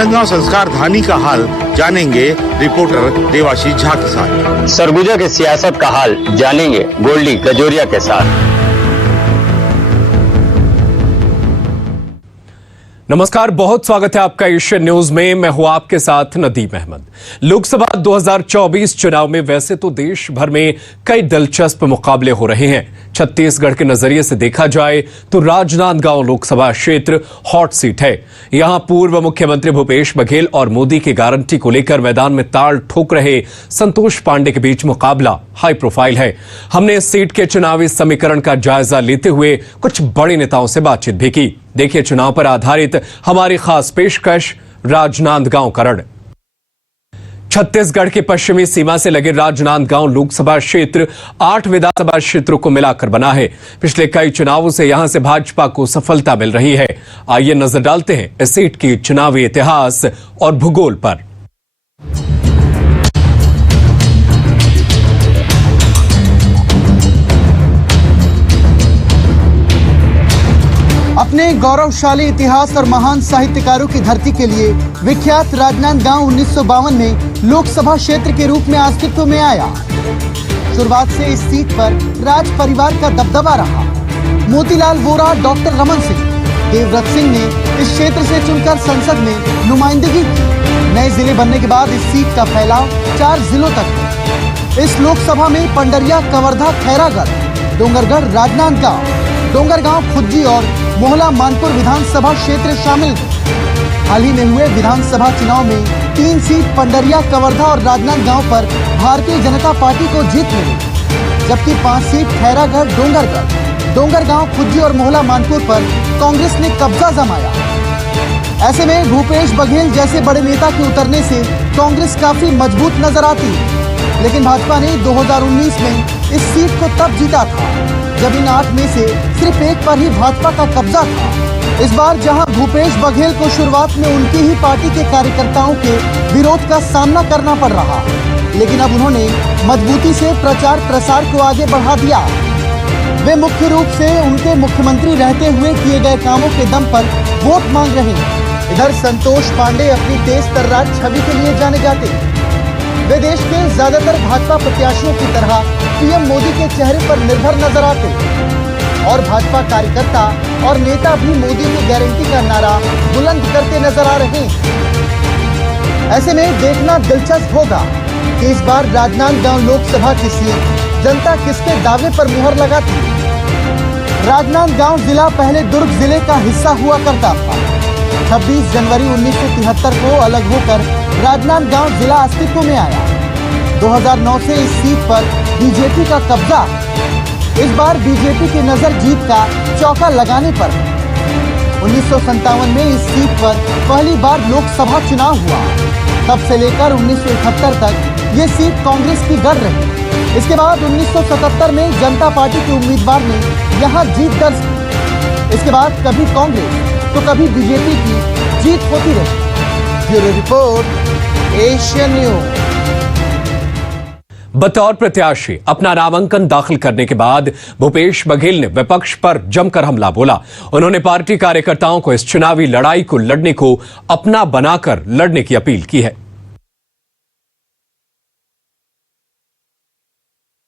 राजनांदगांव संस्कार धानी का हाल जानेंगे रिपोर्टर देवाशीष झा के साथ। सरगुजा के सियासत का हाल जानेंगे गोल्डी गजोरिया के साथ। नमस्कार, बहुत स्वागत है आपका एशियन न्यूज में। मैं हूं आपके साथ नदीम अहमद। लोकसभा 2024 चुनाव में वैसे तो देश भर में कई दिलचस्प मुकाबले हो रहे हैं। छत्तीसगढ़ के नजरिए से देखा जाए तो राजनांदगांव लोकसभा क्षेत्र हॉट सीट है। यहां पूर्व मुख्यमंत्री भूपेश बघेल और मोदी की गारंटी को लेकर मैदान में ताल ठोक रहे संतोष पांडे के बीच मुकाबला हाई प्रोफाइल है। हमने इस सीट के चुनावी समीकरण का जायजा लेते हुए कुछ बड़े नेताओं से बातचीत भी की। देखिए चुनाव पर आधारित हमारी खास पेशकश राजनांदगांव का रण। छत्तीसगढ़ की पश्चिमी सीमा से लगे राजनांदगांव लोकसभा क्षेत्र 8 विधानसभा क्षेत्रों को मिलाकर बना है। पिछले कई चुनावों से यहां से भाजपा को सफलता मिल रही है। आइए नजर डालते हैं इस सीट की चुनावी इतिहास और भूगोल पर। अपने गौरवशाली इतिहास और महान साहित्यकारों की धरती के लिए विख्यात राजनांदगांव 1952 में लोकसभा क्षेत्र के रूप में अस्तित्व में आया। शुरुआत से इस सीट पर राज परिवार का दबदबा रहा। मोतीलाल वोरा, डॉक्टर रमन सिंह, देवव्रत सिंह ने इस क्षेत्र से चुनकर संसद में नुमाइंदगी की। नए जिले बनने के बाद इस सीट का फैलाव 4 जिलों तक है। इस लोकसभा में पंडरिया, कवर्धा, खैरागढ़, डोंगरगढ़, राजनांदगांव, डोंगरगांव, खुज्जी और मोहला मानपुर विधानसभा क्षेत्र शामिल हैं। हाल ही में हुए विधानसभा चुनाव में 3 सीट पंडरिया, कवर्धा और राजनांदगांव पर भारतीय जनता पार्टी को जीत मिली, जबकि 5 सीट खैरागढ़, डोंगरगढ़, डोंगरगांव, खुज्जी और मोहला मानपुर पर कांग्रेस ने कब्जा जमाया। ऐसे में भूपेश बघेल जैसे बड़े नेता के उतरने से कांग्रेस काफी मजबूत नजर आती है। लेकिन भाजपा ने 2019 में इस सीट को तब जीता था जब इन 8 में से सिर्फ एक पर ही भाजपा का कब्जा था। इस बार जहां भूपेश बघेल को शुरुआत में उनकी ही पार्टी के कार्यकर्ताओं के विरोध का सामना करना पड़ रहा, लेकिन अब उन्होंने मजबूती से प्रचार प्रसार को आगे बढ़ा दिया। वे मुख्य रूप से उनके मुख्यमंत्री रहते हुए किए गए कामों के दम पर वोट मांग रहे हैं। इधर संतोष पांडे अपनी तेज तर्रार छवि के लिए जाने जाते हैं। वे देश के ज्यादातर भाजपा प्रत्याशियों की तरह पीएम मोदी के चेहरे पर निर्भर नजर आते हैं और भाजपा कार्यकर्ता और नेता भी मोदी की गारंटी का नारा बुलंद करते नजर आ रहे हैं। ऐसे में देखना दिलचस्प होगा कि इस बार राजनांदगांव लोकसभा की सीट जनता किसके दावे पर मुहर लगाती है। राजनांदगांव जिला पहले दुर्ग जिले का हिस्सा हुआ करता था। 26 जनवरी 1973 को अलग होकर राजनांदगांव जिला अस्तित्व में आया। 2009 से इस सीट पर बीजेपी का कब्जा। इस बार बीजेपी की नजर जीत का चौका लगाने पर है। 1957 में इस सीट पर पहली बार लोकसभा चुनाव हुआ। तब से लेकर 1971 तक ये सीट कांग्रेस की गढ़ रही। इसके बाद 1977 में जनता पार्टी के उम्मीदवार ने यहाँ जीत दर्ज की। इसके बाद कभी कांग्रेस तो कभी बीजेपी की जीत होती रही। Bureau report, Asian news. बतौर प्रत्याशी अपना नामांकन दाखिल करने के बाद भूपेश बघेल ने विपक्ष पर जमकर हमला बोला। उन्होंने पार्टी कार्यकर्ताओं को इस चुनावी लड़ाई को लड़ने को अपना बनाकर लड़ने की अपील की है।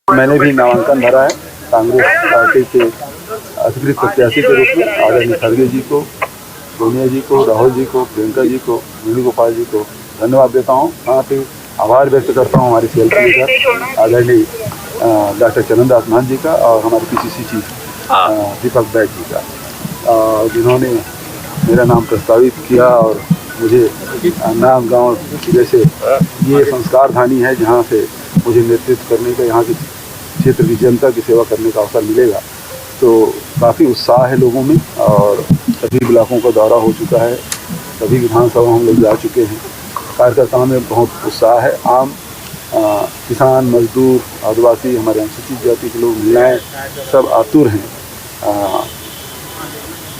मैंने भी नामांकन भरा है कांग्रेस पार्टी के अधिकृत प्रत्याशी के रूप में। आदरणीय खड़गे जी को, सोनिया जी को, राहुल जी को, प्रियंका जी को, वेणुगोपाल जी को धन्यवाद देता हूँ। साथ ही आभार व्यक्त करता हूँ हमारे सेल लीडर आदरणीय डॉक्टर चरणदास महंत जी का और हमारे पीसीसी चीफ दीपक बैद जी का, जिन्होंने मेरा नाम प्रस्तावित किया और मुझे नांदगांव जैसे ये संस्कार धानी है जहाँ से मुझे नेतृत्व करने का, यहाँ की क्षेत्र की जनता की सेवा करने का अवसर मिलेगा। तो काफ़ी उत्साह है लोगों में और सभी ब्लॉकों का दौरा हो चुका है, सभी विधानसभा हम लोग जा चुके हैं। कार्यकर्ताओं में बहुत उत्साह है। आम किसान, मजदूर, आदिवासी, हमारे अनुसूचित जाति के लोग, महिलाएँ सब आतुर हैं।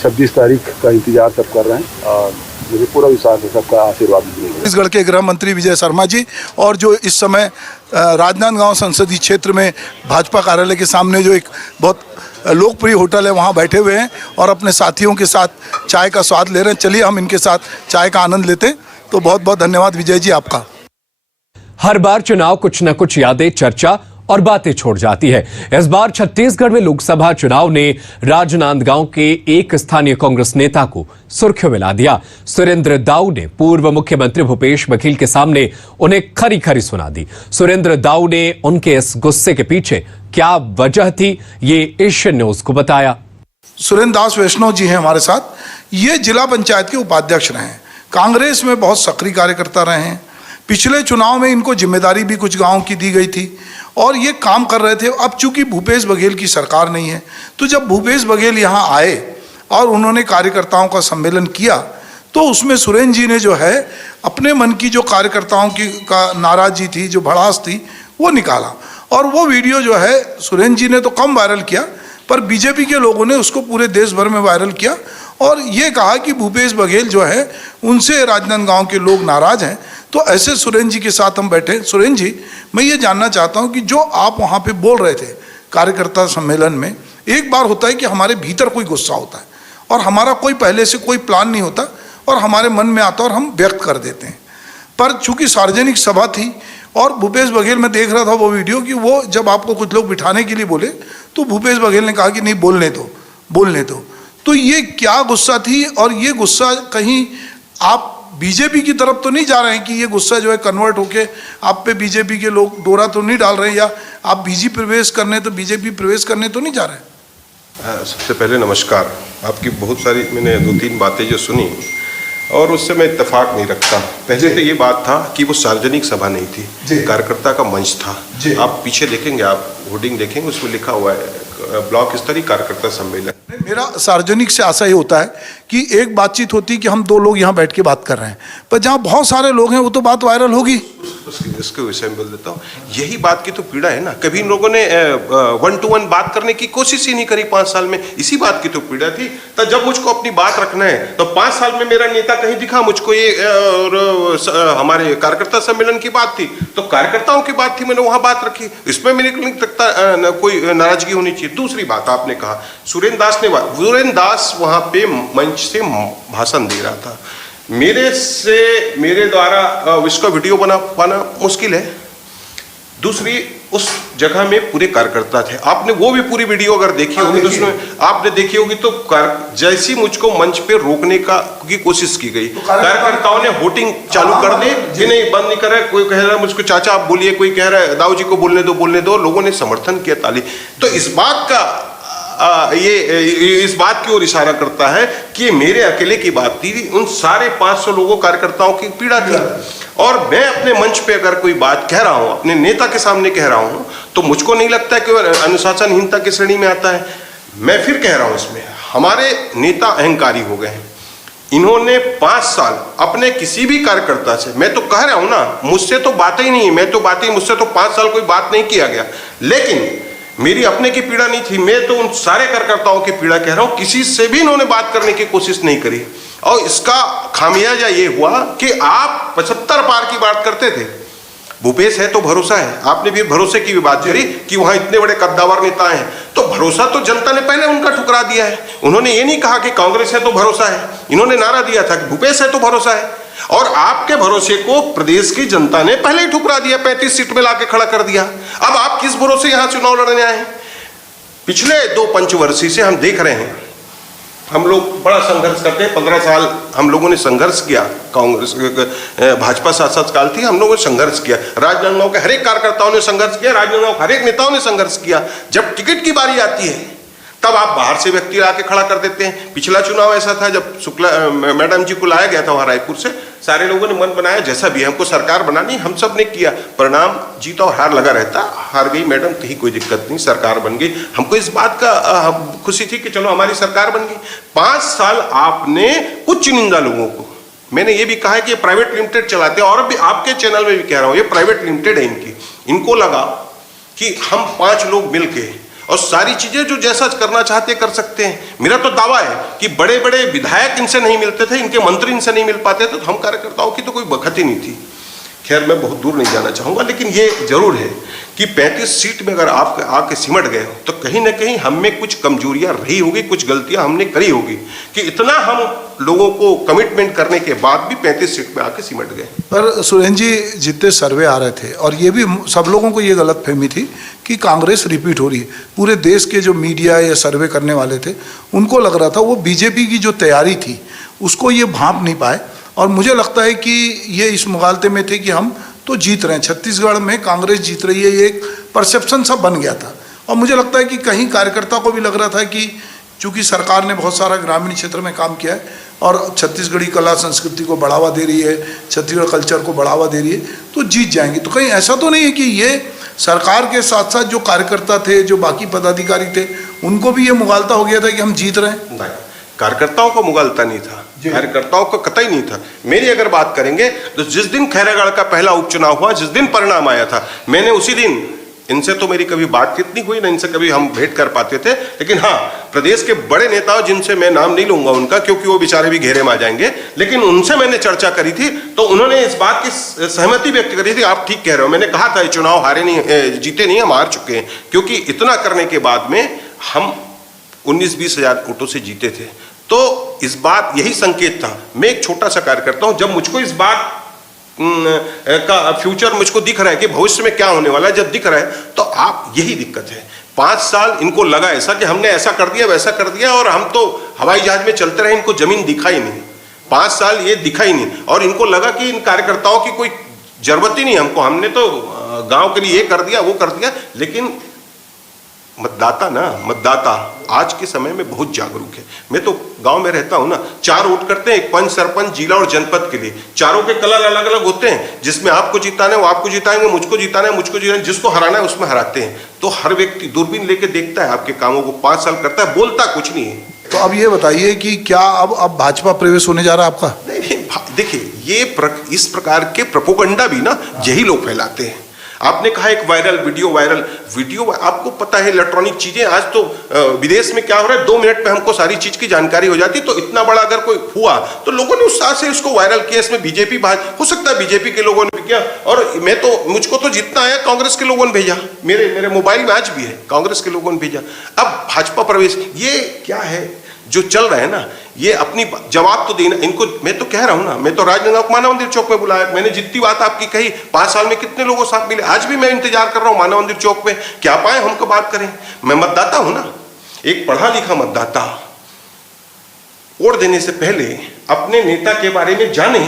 26 तारीख का इंतजार सब कर रहे हैं और मुझे पूरा विश्वास है सबका आशीर्वाद मिलेगा। छत्तीसगढ़ के गृह मंत्री विजय शर्मा जी और जो इस समय राजनांदगांव संसदीय क्षेत्र में भाजपा कार्यालय के सामने जो एक बहुत लोकप्रिय होटल है वहाँ बैठे हुए हैं और अपने साथियों के साथ चाय का स्वाद ले रहे हैं। चलिए हम इनके साथ चाय का आनंद लेते हैं। तो बहुत बहुत धन्यवाद विजय जी आपका। हर बार चुनाव कुछ न कुछ यादें, चर्चा और बातें छोड़ जाती है। इस बार छत्तीसगढ़ में लोकसभा चुनाव ने राजनांदगांव के एक स्थानीय कांग्रेस नेता को सुर्खियों में ला दिया। सुरेंद्र दाऊ ने पूर्व मुख्यमंत्री भूपेश बघेल के सामने उन्हें खरी खरी सुना दी। सुरेंद्र दाऊ ने उनके इस गुस्से के पीछे क्या वजह थी, ये एशियन न्यूज को बताया। सुरेंद्र दास वैष्णव जी हैं हमारे साथ। ये जिला पंचायत के उपाध्यक्ष रहे हैं, कांग्रेस में बहुत सक्रिय कार्यकर्ता रहे हैं। पिछले चुनाव में इनको जिम्मेदारी भी कुछ गांव की दी गई थी और ये काम कर रहे थे। अब चूंकि भूपेश बघेल की सरकार नहीं है, तो जब भूपेश बघेल यहाँ आए और उन्होंने कार्यकर्ताओं का सम्मेलन किया, तो उसमें सुरेंद्र जी ने जो है अपने मन की जो कार्यकर्ताओं की का नाराजगी थी, जो भड़ास थी, वो निकाला। और वो वीडियो जो है सुरेंद्र जी ने तो कम वायरल किया, पर बीजेपी के लोगों ने उसको पूरे देश भर में वायरल किया और ये कहा कि भूपेश बघेल जो है उनसे राजनांदगांव के लोग नाराज हैं। तो ऐसे सुरेंद्र जी के साथ हम बैठे। सुरेंद्र जी, मैं ये जानना चाहता हूँ कि जो आप वहाँ पे बोल रहे थे कार्यकर्ता सम्मेलन में, एक बार होता है कि हमारे भीतर कोई गुस्सा होता है और हमारा कोई पहले से कोई प्लान नहीं होता और हमारे मन में आता और हम व्यक्त कर देते हैं। पर चूंकि सार्वजनिक सभा थी और भूपेश बघेल, मैं देख रहा था वो वीडियो कि वो जब आपको कुछ लोग बिठाने के लिए बोले तो भूपेश बघेल ने कहा कि नहीं, बोलने दो। तो ये क्या गुस्सा थी और ये गुस्सा कहीं आप बीजेपी की तरफ तो नहीं जा रहे हैं कि ये गुस्सा जो है कन्वर्ट होके आप पे बीजेपी के लोग डोरा तो नहीं डाल रहे हैं, या आप बीजेपी प्रवेश करने तो नहीं जा रहे हैं? सबसे पहले नमस्कार। आपकी बहुत सारी मैंने 2-3 बातें जो सुनी और उससे मैं इत्तेफाक नहीं रखता। पहले तो ये बात था कि वो सार्वजनिक सभा नहीं थी, कार्यकर्ता का मंच था। आप पीछे देखेंगे, आप होर्डिंग देखेंगे, उसमें लिखा हुआ है ब्लॉक स्तरीय कार्यकर्ता सम्मेलन। मेरा सार्वजनिक से आशा ये होता है कि एक बातचीत होती है कि हम 2 लोग यहाँ बैठ के बात कर रहे हैं, पर जहाँ बहुत सारे लोग हैं वो तो बात वायरल होगी। इसके विषय में बोल देता हूँ, यही बात की तो पीड़ा है ना। कभी इन लोगों ने 1-to-1 बात करने की कोशिश ही नहीं करी 5 साल में। इसी बात की तो पीड़ा थी। तो जब मुझको अपनी बात रखना है तो 5 साल में मेरा नेता कहीं दिखा मुझको। ये और हमारे कार्यकर्ता सम्मेलन की बात थी तो कार्यकर्ताओं की बात थी, मैंने वहां बात रखी। इसमें मेरे को नहीं लगता कोई नाराजगी होनी चाहिए। दूसरी बात आपने कहा सुरेंद्र दास वहां पे मंच से भाषण दे रहा था। मेरे द्वारा उसका वीडियो बना पाना मुश्किल है। दूसरी, उस जगह में पूरे कार्यकर्ता थे। आपने वो भी पूरी वीडियो अगर देखी होगी तो उसमें आपने देखी होगी तो जैसी मुझको मंच पे रोकने की कोशिश की गई, कार्यकर्ताओं ने वोटिंग चालू कर दी कि नहीं, बंद नहीं कर रहा है। कोई कह रहा है मुझको चाचा आप बोलिए, कोई कह रहा है दाऊ जी को बोलने दो। लोगों ने समर्थन किया, ताली। तो इस बात का इस बात की ओर इशारा करता है कि मेरे अकेले की बात थी, उन सारे 500 लोगों कार्यकर्ताओं की पीड़ा थी। और मैं अपने मंच पे अगर कोई बात कह रहा हूं, अपने नेता के सामने कह रहा हूं, तो मुझको नहीं लगता कि अनुशासनहीनता की श्रेणी में आता है। मैं फिर कह रहा हूं, इसमें हमारे नेता अहंकारी हो गए हैं। इन्होंने 5 साल अपने किसी भी कार्यकर्ता से, मैं तो कह रहा हूं ना, मुझसे तो बात ही नहीं, मुझसे तो 5 साल कोई बात नहीं किया गया। लेकिन मेरी अपने की पीड़ा नहीं थी, मैं तो उन सारे कार्यकर्ताओं की पीड़ा कह रहा हूं। किसी से भी इन्होंने बात करने की कोशिश नहीं करी और इसका खामियाजा ये हुआ कि आप 75 पार की बात करते थे। भूपेश है तो भरोसा है, आपने भी भरोसे की भी बात करी कि वहां इतने बड़े कद्दावर नेता हैं, तो भरोसा तो जनता ने पहले उनका ठुकरा दिया है। उन्होंने ये नहीं कहा कि कांग्रेस है तो भरोसा है, इन्होंने नारा दिया था कि भूपेश है तो भरोसा है। और आपके भरोसे को प्रदेश की जनता ने पहले ही ठुकरा दिया, 35 सीट में लाके खड़ा कर दिया। अब आप किस भरोसे यहां चुनाव लड़ने आए हैं? पिछले 2 पंचवर्षीय से हम देख रहे हैं, हम लोग बड़ा संघर्ष करते हैं। 15 साल हम लोगों ने संघर्ष किया। कांग्रेस भाजपा शासक काल थी, हम लोगों ने संघर्ष किया। राजनांदगांव के हर एक कार्यकर्ताओं ने संघर्ष किया, राजनांदगांव के हर एक नेताओं ने संघर्ष किया। जब टिकट की बारी आती है तब आप बाहर से व्यक्ति आके खड़ा कर देते हैं। पिछला चुनाव ऐसा था, जब शुक्ला मैडम जी को लाया गया था वहां रायपुर से, सारे लोगों ने मन बनाया जैसा भी हमको सरकार बनानी, हम सब ने किया। परिणाम जीत और हार लगा रहता, हार गई मैडम, कहीं कोई दिक्कत नहीं, सरकार बन गई। हमको इस बात का खुशी थी कि चलो हमारी सरकार बन गई। 5 साल आपने कुछ चुनिंदा लोगों को, मैंने ये भी कहा है कि ये प्राइवेट लिमिटेड चलाते हैं, और भी आपके चैनल में भी कह रहा हूं, ये प्राइवेट लिमिटेड है इनकी। इनको लगा कि हम 5 लोग मिलके और सारी चीजें जो जैसा करना चाहते कर सकते हैं। मेरा तो दावा है कि बड़े बड़े विधायक इनसे नहीं मिलते थे, इनके मंत्री इनसे नहीं मिल पाते थे, तो हम कार्यकर्ताओं की तो कोई बखत ही नहीं थी। खैर मैं बहुत दूर नहीं जाना चाहूँगा, लेकिन ये जरूर है कि 35 सीट में अगर आप आके सिमट गए हो तो कहीं ना कहीं हम में कुछ कमजोरियां रही होगी, कुछ गलतियां हमने करी होगी कि इतना हम लोगों को कमिटमेंट करने के बाद भी 35 सीट में आके सिमट गए। पर सुरेंद्र जी, जितने सर्वे आ रहे थे और ये भी सब लोगों को ये गलतफहमी थी कि कांग्रेस रिपीट हो रही है। पूरे देश के जो मीडिया या सर्वे करने वाले थे उनको लग रहा था वो बीजेपी की जो तैयारी थी उसको ये भांप नहीं पाए, और मुझे लगता है कि ये इस मुगालते में थे कि हम तो जीत रहे हैं, छत्तीसगढ़ में कांग्रेस जीत रही है, ये एक परसेप्शन सा बन गया था। और मुझे लगता है कि कहीं कार्यकर्ता को भी लग रहा था कि चूंकि सरकार ने बहुत सारा ग्रामीण क्षेत्र में काम किया है और छत्तीसगढ़ी कला संस्कृति को बढ़ावा दे रही है, छत्तीसगढ़ कल्चर को बढ़ावा दे रही है, तो जीत जाएंगे। तो कहीं ऐसा तो नहीं है कि ये सरकार के साथ साथ जो कार्यकर्ता थे, जो बाकी पदाधिकारी थे, उनको भी ये मुगालता हो गया था कि हम जीत रहे हैं? नहीं, कार्यकर्ताओं को मुगालता नहीं था, कार्यकर्ताओं को कतई नहीं था। मेरी अगर बात करेंगे तो जिस दिन खैरागढ़ का पहला उपचुनाव हुआ, जिस दिन परिणाम आया था, मैंने उसी दिन, इनसे तो मेरी कभी बातचीत नहीं हुई ना इनसे कभी हम भेंट कर पाते थे, लेकिन हाँ प्रदेश के बड़े नेताओं, जिनसे मैं नाम नहीं लूंगा उनका क्योंकि वो बेचारे भी घेरे में आ जाएंगे, लेकिन उनसे मैंने चर्चा करी थी तो उन्होंने इस बात की सहमति व्यक्त करी थी। आप ठीक कह रहे हो, मैंने कहा था चुनाव हारे नहीं, जीते नहीं, हम हार चुके हैं, क्योंकि इतना करने के बाद में हम 19-20 हजार वोटों से जीते थे। तो इस बात यही संकेत था। मैं एक छोटा सा कार्यकर्ता हूं, जब मुझको इस बात का फ्यूचर मुझको दिख रहा है कि भविष्य में क्या होने वाला है, जब दिख रहा है तो आप, यही दिक्कत है। 5 साल इनको लगा ऐसा कि हमने ऐसा कर दिया वैसा कर दिया और हम तो हवाई जहाज में चलते रहे, इनको जमीन दिखाई नहीं। 5 साल ये दिखाई नहीं और इनको लगा कि इन कार्यकर्ताओं की कोई जरूरत ही नहीं हमको, हमने तो गांव के लिए ये कर दिया वो कर दिया। लेकिन मतदाता आज के समय में बहुत जागरूक है। मैं तो गांव में रहता हूं ना, 4 वोट करते हैं, एक पंच, सरपंच, जिला और जनपद के लिए। चारों के कलर अलग अलग होते हैं, जिसमें आपको जिताना है वो आपको जिताएंगे, मुझको जिताना है मुझको जिताएंगे, जिसको हराना है उसमें हराते हैं। तो हर व्यक्ति दूरबीन लेके देखता है आपके कामों को, 5 साल करता है, बोलता कुछ नहीं है। तो अब ये बताइए कि क्या अब भाजपा प्रवेश होने जा रहा है आपका? नहीं, देखिए ये इस प्रकार के प्रोपोगंडा भी ना यही लोग फैलाते हैं। आपने कहा एक वायरल वीडियो, आपको पता है इलेक्ट्रॉनिक चीजें आज तो विदेश में क्या हो रहा है, 2 मिनट में हमको सारी चीज की जानकारी हो जाती है। तो इतना बड़ा अगर कोई हुआ तो लोगों ने उत्साह से उसको वायरल किया। इसमें बीजेपी हो सकता है बीजेपी के लोगों ने भी किया, और मुझको तो जितना आया कांग्रेस के लोगों ने भेजा, मेरे मोबाइल में आज भी है, कांग्रेस के लोगों ने भेजा। अब भाजपा प्रवेश, ये क्या है जो चल रहा है ना, ये अपनी जवाब तो देना इनको। मैं तो कह रहा हूं ना, मैं तो राजनांदगांव को मानव मंदिर चौक में बुलाया, मैंने जितनी बात आपकी कही, 5 साल में कितने लोगों साथ मिले, आज भी मैं इंतजार कर रहा हूं मानव मंदिर चौक पे, क्या पाए हमको बात करें। मैं मतदाता हूं ना, एक पढ़ा लिखा मतदाता, वोट देने से पहले अपने नेता के बारे में जाने।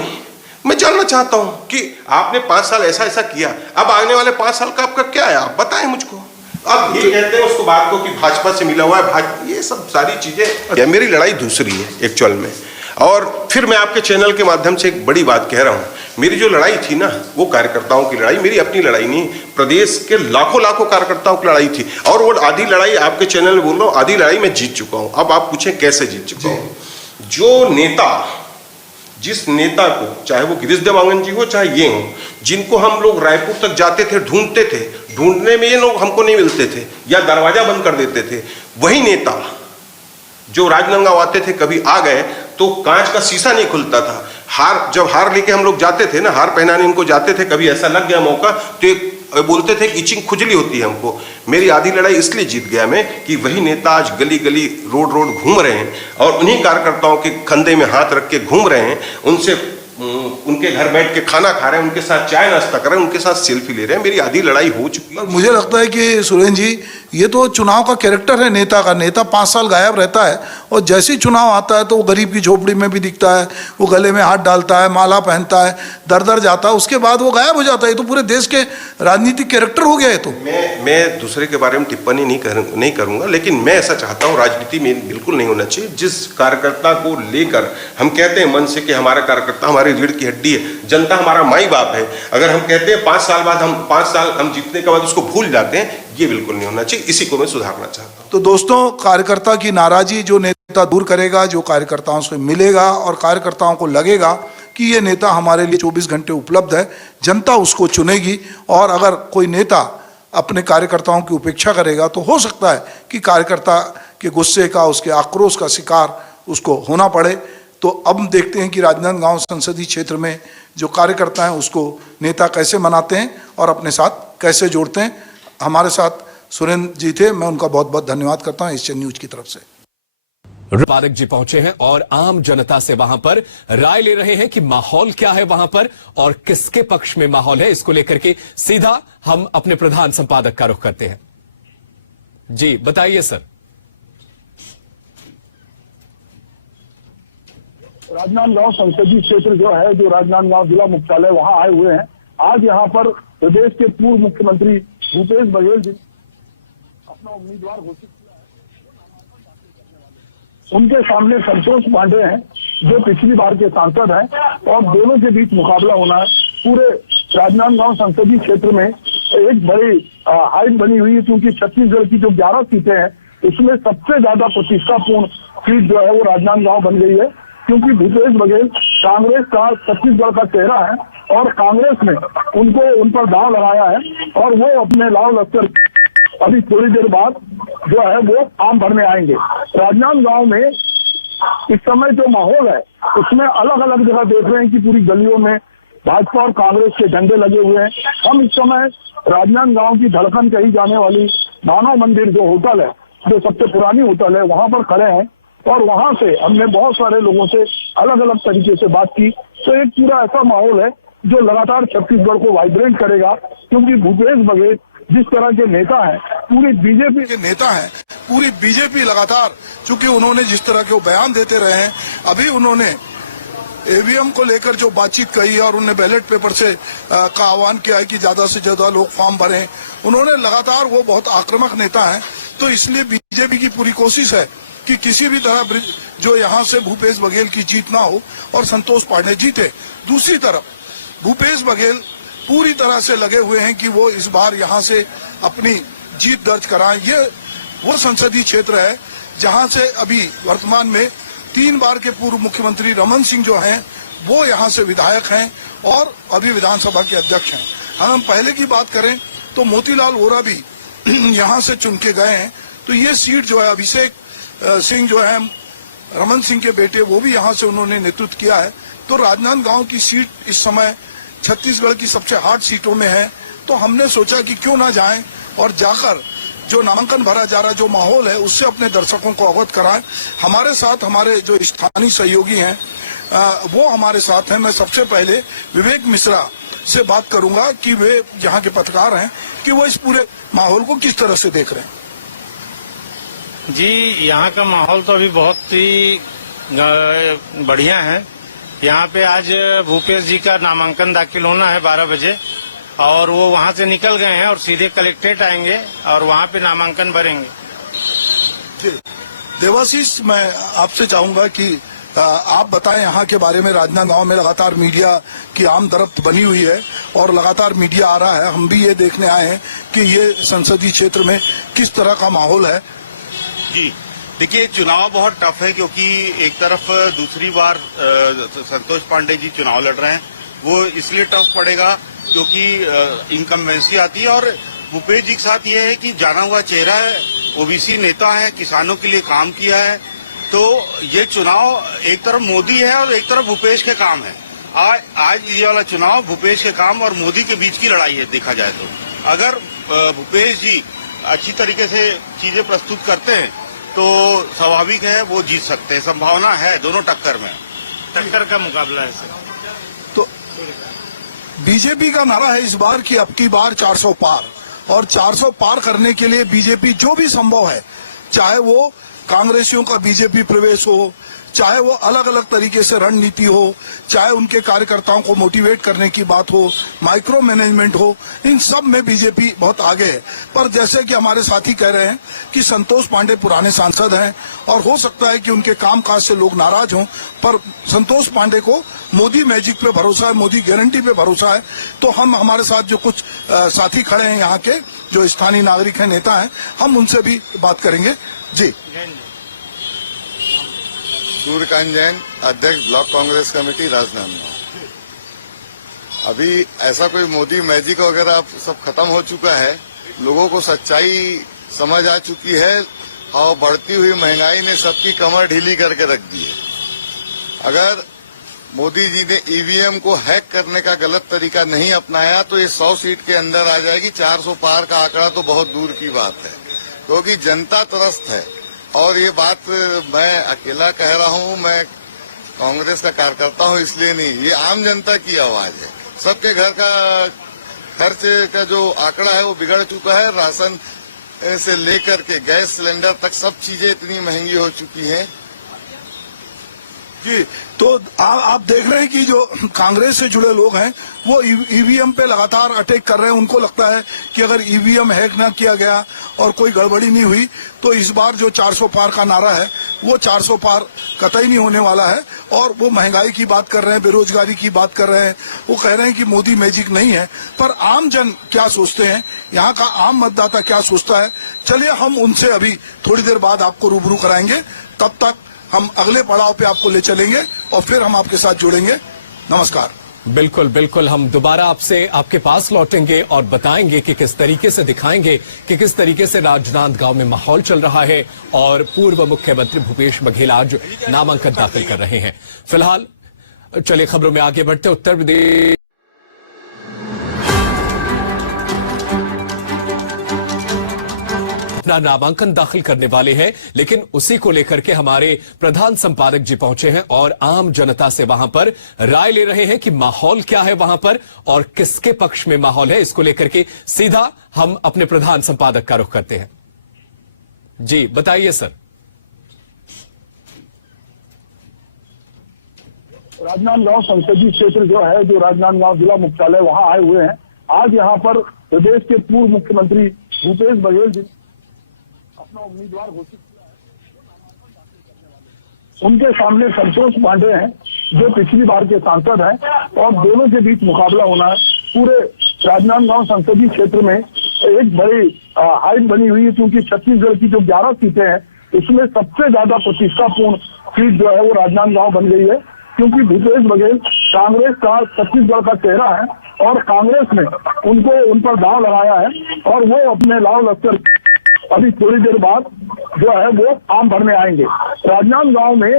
मैं जानना चाहता हूं कि आपने 5 साल ऐसा ऐसा किया, अब आने वाले 5 साल का आपका क्या है, आप बताएं मुझको। अब ये कहते हैं उसको बात को कि भाजपा से मिला हुआ है, ये सब सारी चीजें। मेरी लड़ाई दूसरी है एक्चुअल में, और फिर मैं आपके चैनल के माध्यम से एक बड़ी बात कह रहा हूं। मेरी जो लड़ाई थी ना, वो कार्यकर्ताओं की लड़ाई, मेरी अपनी लड़ाई नहीं, प्रदेश के लाखों कार्यकर्ताओं की लड़ाई थी। और वो आधी लड़ाई आपके चैनल में बोल रहा हूं, आधी लड़ाई मैं जीत चुका हूं। अब आप पूछें कैसे जीत चुका हूं। जो नेता, जिस नेता को, चाहे वो गिरीश देवांगन जी हो चाहे ये हो, जिनको हम लोग रायपुर तक जाते थे, ढूंढते थे, ढूंढने में ये लोग हमको नहीं मिलते थे या दरवाजा बंद कर देते थे, वही नेता जो राजनांदगांव आते थे, कभी आ गए तो कांच का शीशा नहीं खुलता था। जब हार लेके हम लोग जाते थे ना, हार पहनाने इनको जाते थे, कभी ऐसा लग गया मौका तो बोलते थे कि इचिंग खुजली होती है हमको। मेरी आधी लड़ाई इसलिए जीत गया मैं कि वही नेता आज गली गली रोड घूम रहे हैं और उन्हीं कार्यकर्ताओं के कंधे में हाथ रख के घूम रहे हैं, उनके घर बैठ के खाना खा रहे हैं, उनके साथ चाय नाश्ता कर रहे हैं, उनके साथ सेल्फी ले रहे हैं। मेरी आधी लड़ाई हो चुकी है। मुझे लगता है कि सुरेंद्र जी, ये तो चुनाव का कैरेक्टर है नेता का। नेता 5 साल गायब रहता है और जैसे ही चुनाव आता है तो वो गरीब की झोपड़ी में भी दिखता है, वो गले में हाथ डालता है, माला पहनता है, दर जाता है, उसके बाद वो गायब हो जाता है। ये तो पूरे देश के राजनीतिक कैरेक्टर हो गया है। तो मैं दूसरे के बारे में टिप्पणी नहीं करूंगा, लेकिन मैं ऐसा चाहता हूं, राजनीति में बिल्कुल नहीं होना चाहिए। जिस कार्यकर्ता को लेकर हम कहते हैं मन से कि हमारा कार्यकर्ता हमारी रीढ़ की हड्डी है, जनता हमारा माई बाप है, अगर हम कहते हैं 5 साल हम जीतने के बाद उसको भूल जाते हैं, ये बिल्कुल नहीं होना चाहिए। इसी को मैं सुधारना चाहता हूं। तो दोस्तों, कार्यकर्ता की नाराजगी जो नेता दूर करेगा, जो कार्यकर्ताओं से मिलेगा और कार्यकर्ताओं को लगेगा कि ये नेता हमारे लिए 24 घंटे उपलब्ध है, जनता उसको चुनेगी। और अगर कोई नेता अपने कार्यकर्ताओं की उपेक्षा करेगा तो हो सकता है कि कार्यकर्ता के गुस्से का, उसके आक्रोश का शिकार उसको होना पड़े। तो अब देखते हैं कि राजनांदगांव संसदीय क्षेत्र में जो कार्यकर्ता हैं उसको नेता कैसे मनाते हैं और अपने साथ कैसे जोड़ते हैं। हमारे साथ सुरेंद्र जी थे, मैं उनका बहुत बहुत धन्यवाद करता हूं एशियन न्यूज की तरफ से। पारक जी पहुंचे हैं और आम जनता से वहां पर राय ले रहे हैं कि माहौल क्या है वहां पर और किसके पक्ष में माहौल है। इसको लेकर के सीधा हम अपने प्रधान संपादक का रुख करते हैं। जी बताइए सर। राजनांदगांव संसदीय क्षेत्र जो है, जो राजनांदगांव जिला मुख्यालय, वहां आए हुए हैं। आज यहां पर प्रदेश के पूर्व मुख्यमंत्री भूपेश बघेल जी अपना उम्मीदवार घोषित किया है। उनके सामने संतोष पांडे हैं जो पिछली बार के सांसद हैं और दोनों के बीच मुकाबला होना है। पूरे राजनांदगांव संसदीय क्षेत्र में एक बड़ी हाइट बनी हुई है, क्योंकि छत्तीसगढ़ की जो 11 सीटें हैं उसमें सबसे ज्यादा प्रतिष्ठापूर्ण सीट जो है वो राजनांदगांव बन गई है, क्योंकि भूपेश बघेल कांग्रेस का छत्तीसगढ़ का चेहरा है और कांग्रेस ने उन पर दांव लगाया है और वो अपने लाव लश्कर अभी थोड़ी देर बाद जो है वो फॉर्म भरने आएंगे। राजनांदगांव में इस समय जो माहौल है उसमें अलग अलग जगह देख रहे हैं कि पूरी गलियों में भाजपा और कांग्रेस के झंडे लगे हुए हैं। हम इस समय राजनांदगांव की धड़कन कही जाने वाली मानव मंदिर जो होटल है, जो सबसे पुरानी होटल है, वहां पर खड़े हैं और वहां से हमने बहुत सारे लोगों से अलग अलग तरीके से बात की। तो एक पूरा ऐसा माहौल है जो लगातार छत्तीसगढ़ को वाइब्रेंट करेगा, क्योंकि भूपेश बघेल जिस तरह के नेता हैं, पूरी बीजेपी के नेता हैं, पूरी बीजेपी लगातार, चूंकि उन्होंने जिस तरह के वो बयान देते रहे हैं, अभी उन्होंने ईवीएम को लेकर जो बातचीत कही है और उन्होंने बैलेट पेपर से का आह्वान किया है कि ज्यादा से ज्यादा लोग फॉर्म भरें, उन्होंने लगातार, वो बहुत आक्रामक नेता हैं। तो इसलिए बीजेपी की पूरी कोशिश है कि किसी भी तरह जो यहाँ से भूपेश बघेल की जीत ना हो और संतोष पांडे जीते। दूसरी तरफ भूपेश बघेल पूरी तरह से लगे हुए हैं कि वो इस बार यहाँ से अपनी जीत दर्ज कराएं। ये वो संसदीय क्षेत्र है जहाँ से अभी वर्तमान में 3 बार के पूर्व मुख्यमंत्री रमन सिंह जो हैं वो यहाँ से विधायक हैं और अभी विधानसभा के अध्यक्ष हैं। हम पहले की बात करें तो मोतीलाल वोरा भी यहाँ से चुन के गए हैं। तो ये सीट जो है अभिषेक सिंह जो है रमन सिंह के बेटे, वो भी यहाँ से उन्होंने नेतृत्व किया है। तो राजनांदगांव की सीट इस समय छत्तीसगढ़ की सबसे हार्ड सीटों में है। तो हमने सोचा कि क्यों ना जाएं और जाकर जो नामांकन भरा जा रहा है, जो माहौल है, उससे अपने दर्शकों को अवगत कराएं। हमारे साथ हमारे जो स्थानीय सहयोगी हैं वो हमारे साथ हैं। मैं सबसे पहले विवेक मिश्रा से बात करूंगा कि वे यहाँ के पत्रकार हैं, कि वो इस पूरे माहौल को किस तरह से देख रहे हैं। जी, यहाँ का माहौल तो अभी बहुत ही बढ़िया है। यहाँ पे आज भूपेश जी का नामांकन दाखिल होना है 12 बजे और वो वहाँ से निकल गए हैं और सीधे कलेक्ट्रेट आएंगे और वहाँ पे नामांकन भरेंगे। देवाशीष, मैं आपसे चाहूंगा कि आप बताएं यहाँ के बारे में। राजनांदगांव में लगातार मीडिया की आम दरफ्त बनी हुई है और लगातार मीडिया आ रहा है। हम भी ये देखने आए हैं कि ये संसदीय क्षेत्र में किस तरह का माहौल है। जी देखिए, चुनाव बहुत टफ है क्योंकि एक तरफ दूसरी बार संतोष पांडे जी चुनाव लड़ रहे हैं। वो इसलिए टफ पड़ेगा क्योंकि इनकम्बेंसी आती है और भूपेश जी के साथ ये है कि जाना हुआ चेहरा है, ओबीसी नेता है, किसानों के लिए काम किया है। तो ये चुनाव एक तरफ मोदी है और एक तरफ भूपेश के काम है। आज ये वाला चुनाव भूपेश के काम और मोदी के बीच की लड़ाई है। देखा जाए तो अगर भूपेश जी अच्छी तरीके से चीजें प्रस्तुत करते हैं तो स्वाभाविक है वो जीत सकते हैं। संभावना है दोनों टक्कर में, टक्कर का मुकाबला है सर। तो बीजेपी का नारा है इस बार की अब की बार 400 पार, और 400 पार करने के लिए बीजेपी जो भी संभव है, चाहे वो कांग्रेसियों का बीजेपी प्रवेश हो, चाहे वो अलग अलग तरीके से रणनीति हो, चाहे उनके कार्यकर्ताओं को मोटिवेट करने की बात हो, माइक्रो मैनेजमेंट हो, इन सब में बीजेपी बहुत आगे है। पर जैसे कि हमारे साथी कह रहे हैं कि संतोष पांडे पुराने सांसद हैं और हो सकता है कि उनके कामकाज से लोग नाराज हों, पर संतोष पांडे को मोदी मैजिक पे भरोसा है, मोदी गारंटी पे भरोसा है। तो हम, हमारे साथ जो कुछ साथी खड़े हैं यहाँ के, जो स्थानीय नागरिक हैं, नेता हैं, हम उनसे भी बात करेंगे। जी, सूर्यकांत जैन, अध्यक्ष ब्लॉक कांग्रेस कमेटी राजनांदगांव। अभी ऐसा कोई मोदी मैजिक वगैरह सब खत्म हो चुका है। लोगों को सच्चाई समझ आ चुकी है और बढ़ती हुई महंगाई ने सबकी कमर ढीली करके रख दी है। अगर मोदी जी ने ईवीएम को हैक करने का गलत तरीका नहीं अपनाया तो ये 100 सीट के अंदर आ जाएगी। 400 पार का आंकड़ा तो बहुत दूर की बात है, क्योंकि जनता त्रस्त है। और ये बात मैं अकेला कह रहा हूँ, मैं कांग्रेस का कार्यकर्ता हूँ इसलिए नहीं, ये आम जनता की आवाज है। सबके घर का खर्च का जो आंकड़ा है वो बिगड़ चुका है। राशन से लेकर के गैस सिलेंडर तक सब चीजें इतनी महंगी हो चुकी हैं। जी, तो आप देख रहे हैं कि जो कांग्रेस से जुड़े लोग हैं वो ईवीएम पे लगातार अटैक कर रहे हैं। उनको लगता है कि अगर ईवीएम हैक ना किया गया और कोई गड़बड़ी नहीं हुई तो इस बार जो 400 पार का नारा है वो 400 पार कतई नहीं होने वाला है। और वो महंगाई की बात कर रहे हैं, बेरोजगारी की बात कर रहे हैं, वो कह रहे हैं कि मोदी मैजिक नहीं है। पर आम जन क्या सोचते हैं, यहाँ का आम मतदाता क्या सोचता है, चलिए हम उनसे अभी थोड़ी देर बाद आपको रूबरू कराएंगे। तब तक हम अगले पड़ाव पे आपको ले चलेंगे और फिर हम आपके साथ जुड़ेंगे। नमस्कार। बिल्कुल बिल्कुल, हम दोबारा आपसे आपके पास लौटेंगे और बताएंगे कि किस तरीके से दिखाएंगे कि किस तरीके से राजनांदगांव में माहौल चल रहा है और पूर्व मुख्यमंत्री भूपेश बघेल आज नामांकन दाखिल कर रहे हैं। फिलहाल चलिए खबरों में आगे बढ़ते। उत्तर प्रदेश अपना नामांकन दाखिल करने वाले हैं, लेकिन उसी को लेकर के हमारे प्रधान संपादक जी पहुंचे हैं और आम जनता से वहां पर राय ले रहे हैं कि माहौल क्या है वहां पर और किसके पक्ष में माहौल है। इसको लेकर के सीधा हम अपने प्रधान संपादक का रुख करते हैं। जी बताइए सर। राजनांदगांव संसदीय क्षेत्र जो है, जो राजनांदगांव जिला मुख्यालय, वहां आए हुए हैं। आज यहाँ पर प्रदेश के पूर्व मुख्यमंत्री भूपेश बघेल जी अपना उम्मीदवार घोषित किया है। उनके सामने संतोष पांडे हैं जो पिछली बार के सांसद हैं और दोनों के बीच मुकाबला होना है। पूरे राजनांदगांव संसदीय क्षेत्र में एक बड़ी हाइट बनी हुई है, क्योंकि छत्तीसगढ़ की जो 11 सीटें हैं उसमें सबसे ज्यादा प्रतिष्ठापूर्ण सीट जो है वो राजनांदगांव बन गई है, क्योंकि भूपेश बघेल कांग्रेस का छत्तीसगढ़ का चेहरा है और कांग्रेस ने उन पर दांव लगाया है और वो अपने लाव लश्कर अभी थोड़ी देर बाद जो है वो फॉर्म भरने आएंगे। राजनांदगांव में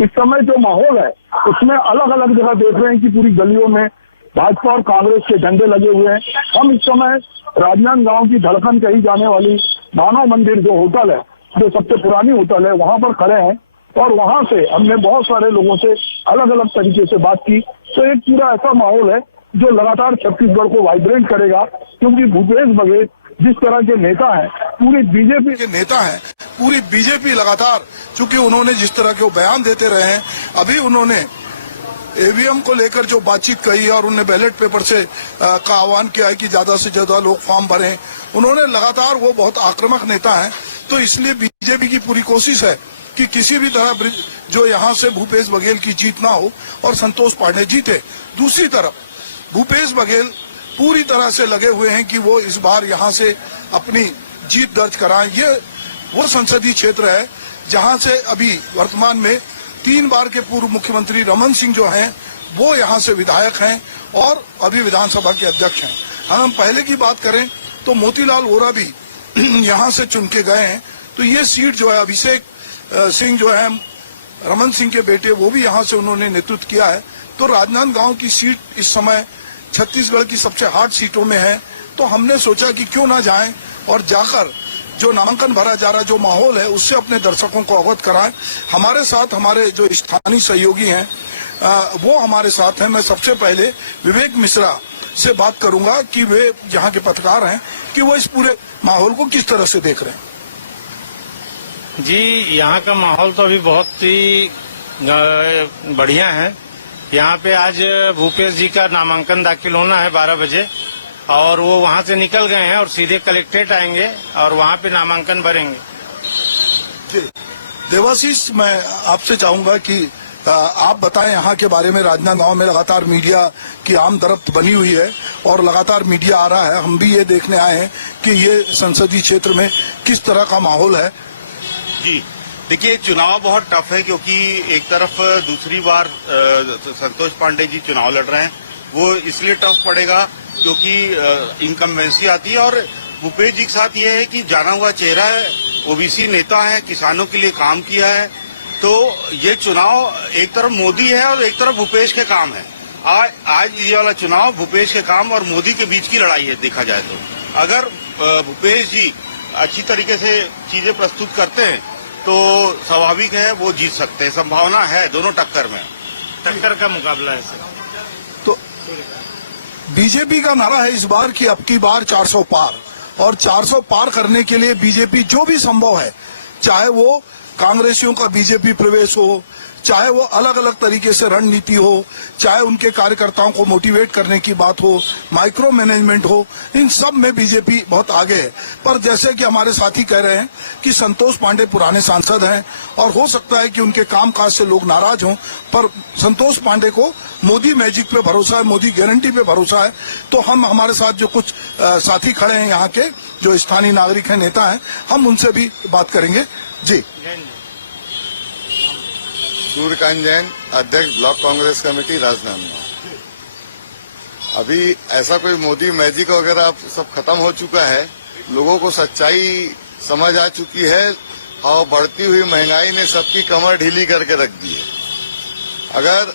इस समय जो माहौल है उसमें अलग अलग जगह देख रहे हैं कि पूरी गलियों में भाजपा और कांग्रेस के झंडे लगे हुए हैं। हम इस समय राजनांदगांव की धड़कन कही जाने वाली मानव मंदिर जो होटल है, जो सबसे पुरानी होटल है, वहां पर खड़े हैं और वहां से हमने बहुत सारे लोगों से अलग अलग तरीके से बात की। तो एक पूरा ऐसा माहौल है जो लगातार छत्तीसगढ़ को वाइब्रेंट करेगा, क्योंकि भूपेश बघेल जिस तरह के नेता हैं, पूरी बीजेपी के नेता हैं, पूरी बीजेपी लगातार, चूंकि उन्होंने जिस तरह के वो बयान देते रहे हैं, अभी उन्होंने ईवीएम को लेकर जो बातचीत कही है और उन्होंने बैलेट पेपर से का आह्वान किया है कि ज्यादा से ज्यादा लोग फॉर्म भरें, उन्होंने लगातार, वो बहुत आक्रामक नेता हैं। तो इसलिए बीजेपी की पूरी कोशिश है कि किसी भी तरह जो यहाँ से भूपेश बघेल की जीत ना हो और संतोष पांडे जीते। दूसरी तरफ भूपेश बघेल पूरी तरह से लगे हुए हैं कि वो इस बार यहाँ से अपनी जीत दर्ज कराएं। ये वो संसदीय क्षेत्र है जहाँ से अभी वर्तमान में 3 बार के पूर्व मुख्यमंत्री रमन सिंह जो हैं वो यहाँ से विधायक हैं और अभी विधानसभा के अध्यक्ष हैं। हम पहले की बात करें तो मोतीलाल वोरा भी यहाँ से चुन के गए हैं। तो ये सीट जो है, अभिषेक सिंह जो है रमन सिंह के बेटे, वो भी यहाँ से उन्होंने नेतृत्व किया है। तो राजनांदगांव की सीट इस समय छत्तीसगढ़ की सबसे हार्ड सीटों में है। तो हमने सोचा कि क्यों ना जाएं और जाकर जो नामांकन भरा जा रहा, जो माहौल है, उससे अपने दर्शकों को अवगत कराएं। हमारे साथ हमारे जो स्थानीय सहयोगी हैं वो हमारे साथ हैं। मैं सबसे पहले विवेक मिश्रा से बात करूंगा कि वे यहाँ के पत्रकार हैं, कि वो इस पूरे माहौल को किस तरह से देख रहे हैं। जी, यहाँ का माहौल तो अभी बहुत ही बढ़िया है। यहाँ पे आज भूपेश जी का नामांकन दाखिल होना है 12 बजे और वो वहाँ से निकल गए हैं और सीधे कलेक्ट्रेट आएंगे और वहाँ पे नामांकन भरेंगे। जी, देवाशीष, मैं आपसे चाहूंगा कि आप बताएं यहाँ के बारे में। राजनांदगांव में लगातार मीडिया की आम दरफ्त बनी हुई है और लगातार मीडिया आ रहा है। हम भी ये देखने आए हैं कि ये संसदीय क्षेत्र में किस तरह का माहौल है। जी देखिए, चुनाव बहुत टफ है, क्योंकि एक तरफ दूसरी बार संतोष पांडे जी चुनाव लड़ रहे हैं। वो इसलिए टफ पड़ेगा क्योंकि इनकम्बेंसी आती है और भूपेश जी के साथ ये है कि जाना हुआ चेहरा है, ओबीसी नेता है, किसानों के लिए काम किया है तो ये चुनाव एक तरफ मोदी है और एक तरफ भूपेश के काम है। आज ये वाला चुनाव भूपेश के काम और मोदी के बीच की लड़ाई है। देखा जाए तो अगर भूपेश जी अच्छी तरीके से चीजें प्रस्तुत करते हैं तो स्वाभाविक है वो जीत सकते हैं, संभावना है दोनों टक्कर में, टक्कर का मुकाबला है सर। तो बीजेपी का नारा है इस बार की अब की बार 400 पार, और 400 पार करने के लिए बीजेपी जो भी संभव है, चाहे वो कांग्रेसियों का बीजेपी प्रवेश हो, चाहे वो अलग अलग तरीके से रणनीति हो, चाहे उनके कार्यकर्ताओं को मोटिवेट करने की बात हो, माइक्रो मैनेजमेंट हो, इन सब में बीजेपी बहुत आगे है। पर जैसे कि हमारे साथी कह रहे हैं कि संतोष पांडे पुराने सांसद हैं और हो सकता है कि उनके कामकाज से लोग नाराज हों, पर संतोष पांडे को मोदी मैजिक पे भरोसा है, मोदी गारंटी पे भरोसा है। तो हम हमारे साथ जो कुछ साथी खड़े हैं यहाँ के, जो स्थानीय नागरिक हैं, नेता हैं, हम उनसे भी बात करेंगे। जी, सूर्यकांत जैन, अध्यक्ष ब्लॉक कांग्रेस कमेटी राजनांदगांव। अभी ऐसा कोई मोदी मैजिक वगैरह सब खत्म हो चुका है, लोगों को सच्चाई समझ आ चुकी है और बढ़ती हुई महंगाई ने सबकी कमर ढीली करके रख दी है। अगर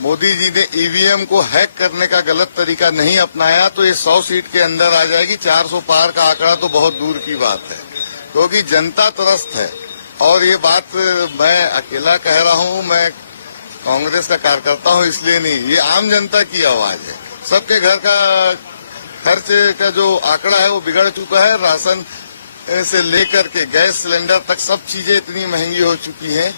मोदी जी ने ईवीएम को हैक करने का गलत तरीका नहीं अपनाया तो ये 100 सीट के अंदर आ जाएगी। 400 पार का आंकड़ा तो बहुत दूर की बात है, क्योंकि जनता त्रस्त है। और ये बात मैं अकेला कह रहा हूँ, मैं कांग्रेस का कार्यकर्ता हूँ इसलिए नहीं, ये आम जनता की आवाज है। सबके घर का खर्च का जो आंकड़ा है वो बिगड़ चुका है। राशन से लेकर के गैस सिलेंडर तक सब चीजें इतनी महंगी हो चुकी हैं।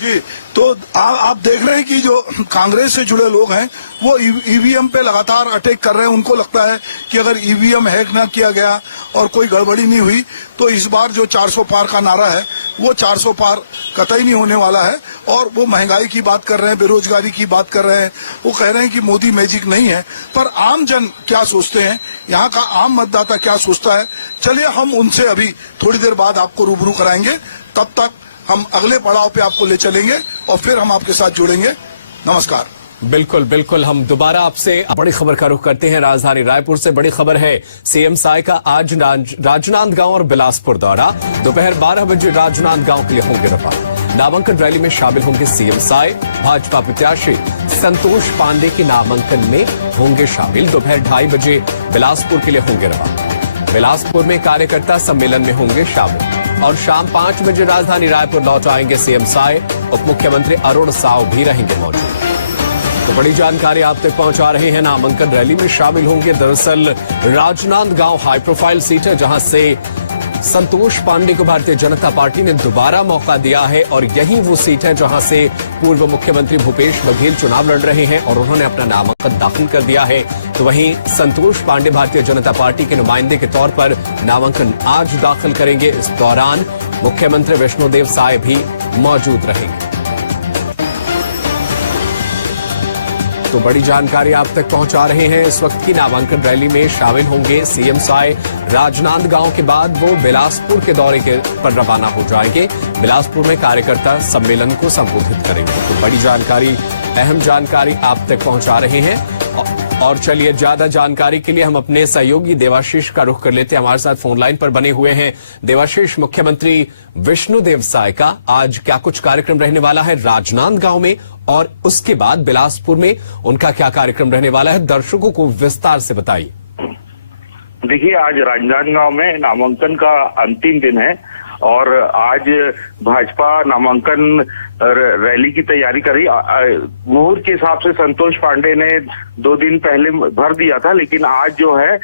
जी, तो आप देख रहे हैं कि जो कांग्रेस से जुड़े लोग हैं वो ईवीएम पे लगातार अटैक कर रहे हैं। उनको लगता है कि अगर ईवीएम हैक ना किया गया और कोई गड़बड़ी नहीं हुई तो इस बार जो 400 पार का नारा है वो 400 पार कतई नहीं होने वाला है। और वो महंगाई की बात कर रहे हैं, बेरोजगारी की बात कर रहे हैं, वो कह रहे हैं कि मोदी मैजिक नहीं है। पर आम जन क्या सोचते हैं, यहाँ का आम मतदाता क्या सोचता है, चलिए हम उनसे अभी थोड़ी देर बाद आपको रूबरू कराएंगे। तब तक हम अगले पड़ाव पे आपको ले चलेंगे और फिर हम आपके साथ जुड़ेंगे। नमस्कार। बिल्कुल बिल्कुल, हम दोबारा आपसे बड़ी खबर का रुख करते हैं। राजधानी रायपुर से बड़ी खबर है, सीएम साय का आज राजनांदगांव और बिलासपुर दौरा। दोपहर 12 बजे राजनांदगांव के लिए होंगे रवाना। नामांकन रैली में शामिल होंगे सीएम साय। भाजपा प्रत्याशी संतोष पांडे के नामांकन में होंगे शामिल। दोपहर 2:30 बजे बिलासपुर के लिए होंगे रवाना। बिलासपुर में कार्यकर्ता सम्मेलन में होंगे शामिल और शाम 5 बजे राजधानी रायपुर लौट आएंगे सीएम साय। उप मुख्यमंत्री अरुण साव भी रहेंगे मौजूद। तो बड़ी जानकारी आप तक पहुंचा रहे हैं, नामांकन रैली में शामिल होंगे। दरअसल राजनांदगांव हाई प्रोफाइल सीट है जहां से संतोष पांडे को भारतीय जनता पार्टी ने दोबारा मौका दिया है और यही वो सीट है जहां से पूर्व मुख्यमंत्री भूपेश बघेल चुनाव लड़ रहे हैं और उन्होंने अपना नामांकन दाखिल कर दिया है। तो वहीं संतोष पांडे भारतीय जनता पार्टी के नुमाइंदे के तौर पर नामांकन आज दाखिल करेंगे। इस दौरान मुख्यमंत्री विष्णुदेव साय भी मौजूद रहेंगे। तो बड़ी जानकारी आप तक पहुंचा रहे हैं। इस वक्त की नामांकन रैली में शामिल होंगे सीएम साय। राजनांदगांव के बाद वो बिलासपुर के दौरे पर रवाना हो जाएंगे। बिलासपुर में कार्यकर्ता सम्मेलन को संबोधित करेंगे। तो बड़ी जानकारी, अहम जानकारी आप तक पहुंचा रहे हैं। और चलिए, ज्यादा जानकारी के लिए हम अपने सहयोगी देवाशीष का रुख कर लेते हैं। हमारे साथ फोन लाइन पर बने हुए हैं देवाशीष। मुख्यमंत्री विष्णुदेव साय का आज क्या कुछ कार्यक्रम रहने वाला है राजनांदगांव में, और उसके बाद बिलासपुर में उनका क्या कार्यक्रम रहने वाला है, दर्शकों को विस्तार से बताइए। देखिए, आज राजनांदगांव में नामांकन का अंतिम दिन है और आज भाजपा नामांकन रैली की तैयारी करी। मुहूर्त के हिसाब से संतोष पांडे ने 2 दिन पहले भर दिया था, लेकिन आज जो है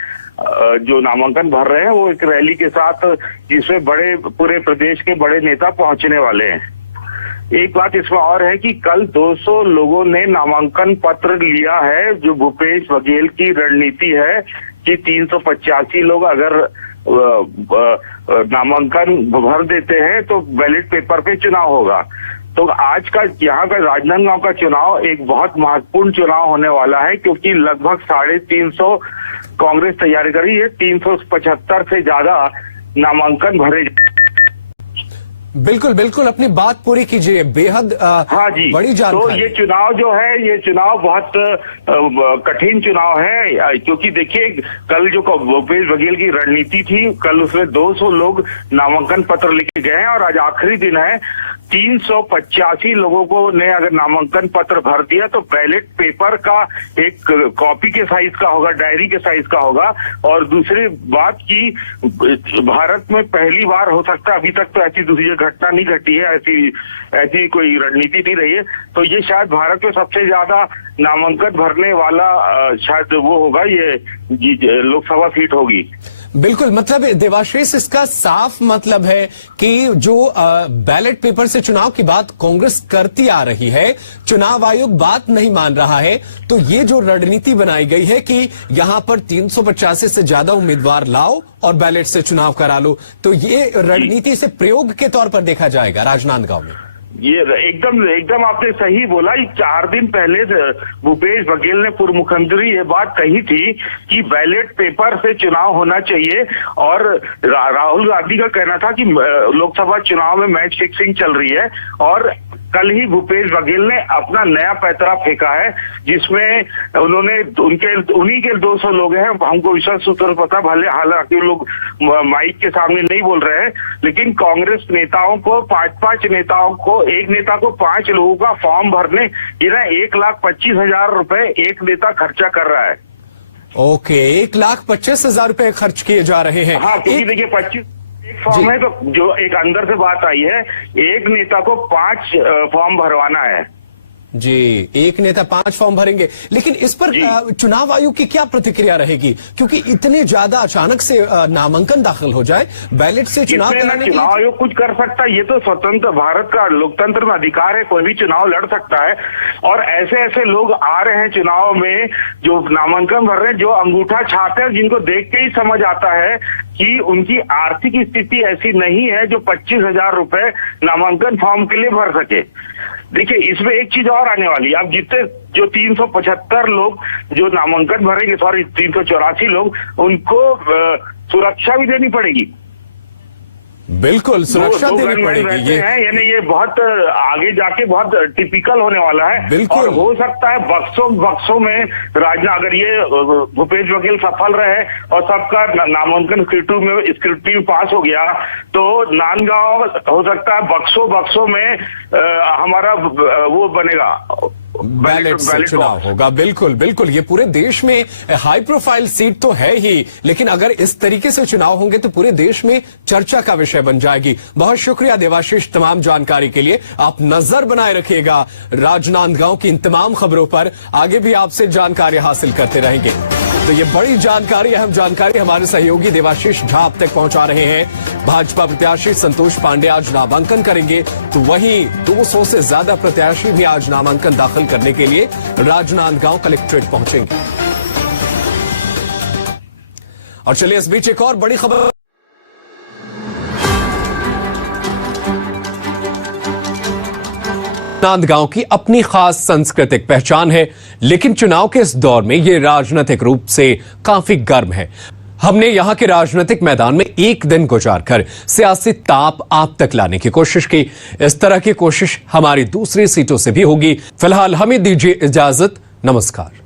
जो नामांकन भर रहे हैं वो एक रैली के साथ, जिसमें पूरे प्रदेश के बड़े नेता पहुंचने वाले हैं। एक बात इसमें और है कि कल 200 लोगों ने नामांकन पत्र लिया है। जो भूपेश बघेल की रणनीति है कि 385 लोग अगर नामांकन भर देते हैं तो बैलेट पेपर पे चुनाव होगा। तो आज का यहाँ का राजनांदगांव का चुनाव एक बहुत महत्वपूर्ण चुनाव होने वाला है, क्योंकि लगभग 350 कांग्रेस तैयारी करी है। 375 से ज्यादा नामांकन भरे। बिल्कुल बिल्कुल, अपनी बात पूरी कीजिए। बेहद हाँ जी, बड़ी जानकारी। तो ये चुनाव जो है, ये चुनाव बहुत कठिन चुनाव है, क्योंकि देखिए कल जो भूपेश बघेल की रणनीति थी, कल उसमें 200 लोग नामांकन पत्र लेके गए हैं और आज आखिरी दिन है। 385 लोगों को ने अगर नामांकन पत्र भर दिया तो बैलेट पेपर का एक कॉपी के साइज का होगा, डायरी के साइज का होगा। और दूसरी बात की भारत में पहली बार हो सकता है, अभी तक तो ऐसी दूसरी घटना नहीं घटी है, ऐसी कोई रणनीति नहीं रही है, तो ये शायद भारत में सबसे ज्यादा नामांकन भरने वाला शायद वो होगा, ये लोकसभा सीट होगी। बिल्कुल, मतलब देवाशीष, इसका साफ मतलब है कि जो बैलेट पेपर से चुनाव की बात कांग्रेस करती आ रही है, चुनाव आयोग बात नहीं मान रहा है। तो ये जो रणनीति बनाई गई है कि यहां पर 385 से ज्यादा उम्मीदवार लाओ और बैलेट से चुनाव करा लो, तो ये रणनीति से प्रयोग के तौर पर देखा जाएगा राजनांदगांव में। ये एकदम आपने सही बोला। 4 दिन पहले भूपेश बघेल ने, पूर्व मुख्यमंत्री, ये बात कही थी कि बैलेट पेपर से चुनाव होना चाहिए। और राहुल गांधी का कहना था कि लोकसभा चुनाव में मैच फिक्सिंग चल रही है। और कल ही भूपेश बघेल ने अपना नया पैतरा फेंका है, जिसमें उन्होंने उन्हीं के 200 लोग हैं, हमको विश्वास सूत्र पता, भले हालांकि लोग माइक के सामने नहीं बोल रहे हैं, लेकिन कांग्रेस नेताओं को, 5-5 नेताओं को, एक नेता को 5 लोगों का फॉर्म भरने ये ना 1,25,000 रुपए एक नेता खर्चा कर रहा है। ओके, 1,25,000 रुपए खर्च किए जा रहे हैं। हाँ, क्योंकि देखिए 25 फॉर्म है, तो जो एक अंदर से बात आई है, एक नेता को 5 फॉर्म भरवाना है। जी, एक नेता 5 फॉर्म भरेंगे, लेकिन इस पर चुनाव आयोग की क्या प्रतिक्रिया रहेगी? क्योंकि इतने ज्यादा अचानक से नामांकन दाखिल हो जाए, बैलेट से चुनाव कराने के लिए चुनाव आयोग कुछ कर सकता है? ये तो स्वतंत्र भारत का लोकतंत्र में अधिकार है, कोई भी चुनाव लड़ सकता है। और ऐसे ऐसे लोग आ रहे हैं चुनाव में जो नामांकन भर रहे हैं, जो अंगूठा छाप है, जिनको देख के ही समझ आता है कि उनकी आर्थिक स्थिति ऐसी नहीं है जो 25,000 रुपए नामांकन फॉर्म के लिए भर सके। देखिए, इसमें एक चीज और आने वाली है। अब जितने जो 375 लोग जो नामांकन भरेंगे, सॉरी 384 लोग, उनको सुरक्षा भी देनी पड़ेगी। बिल्कुल, सुरक्षा देनी पड़ेगी। ये यानी ये बहुत आगे जाके बहुत टिपिकल होने वाला है। बिल्कुल, और हो सकता है बक्सों में अगर ये भूपेश बघेल सफल रहे और सबका नामांकन स्क्रूटनी पास हो गया, तो नांदगांव हो सकता है बक्सों में हमारा वो बनेगा, बैलेट से चुनाव होगा। बिल्कुल बिल्कुल, ये पूरे देश में हाई प्रोफाइल सीट तो है ही, लेकिन अगर इस तरीके से चुनाव होंगे तो पूरे देश में चर्चा का विषय बन जाएगी। बहुत शुक्रिया देवाशीष तमाम जानकारी के लिए। आप नजर बनाए रखिएगा राजनांदगांव की इन तमाम खबरों पर, आगे भी आपसे जानकारी हासिल करते रहेंगे। तो ये बड़ी जानकारी, अहम जानकारी हमारे सहयोगी देवाशीष झा आप तक पहुंचा रहे हैं। भाजपा प्रत्याशी संतोष पांडे आज नामांकन करेंगे, तो वहीं 200 से ज्यादा प्रत्याशी भी आज नामांकन दाखिल करने के लिए राजनांदगांव कलेक्ट्रेट पहुंचेंगे। और चलिए इस बीच एक और बड़ी खबर। नांदगांव की अपनी खास सांस्कृतिक पहचान है, लेकिन चुनाव के इस दौर में यह राजनीतिक रूप से काफी गर्म है। हमने यहां के राजनीतिक मैदान में एक दिन गुजारकर सियासी ताप आप तक लाने की कोशिश की। इस तरह की कोशिश हमारी दूसरी सीटों से भी होगी। फिलहाल हमें दीजिए इजाजत। नमस्कार।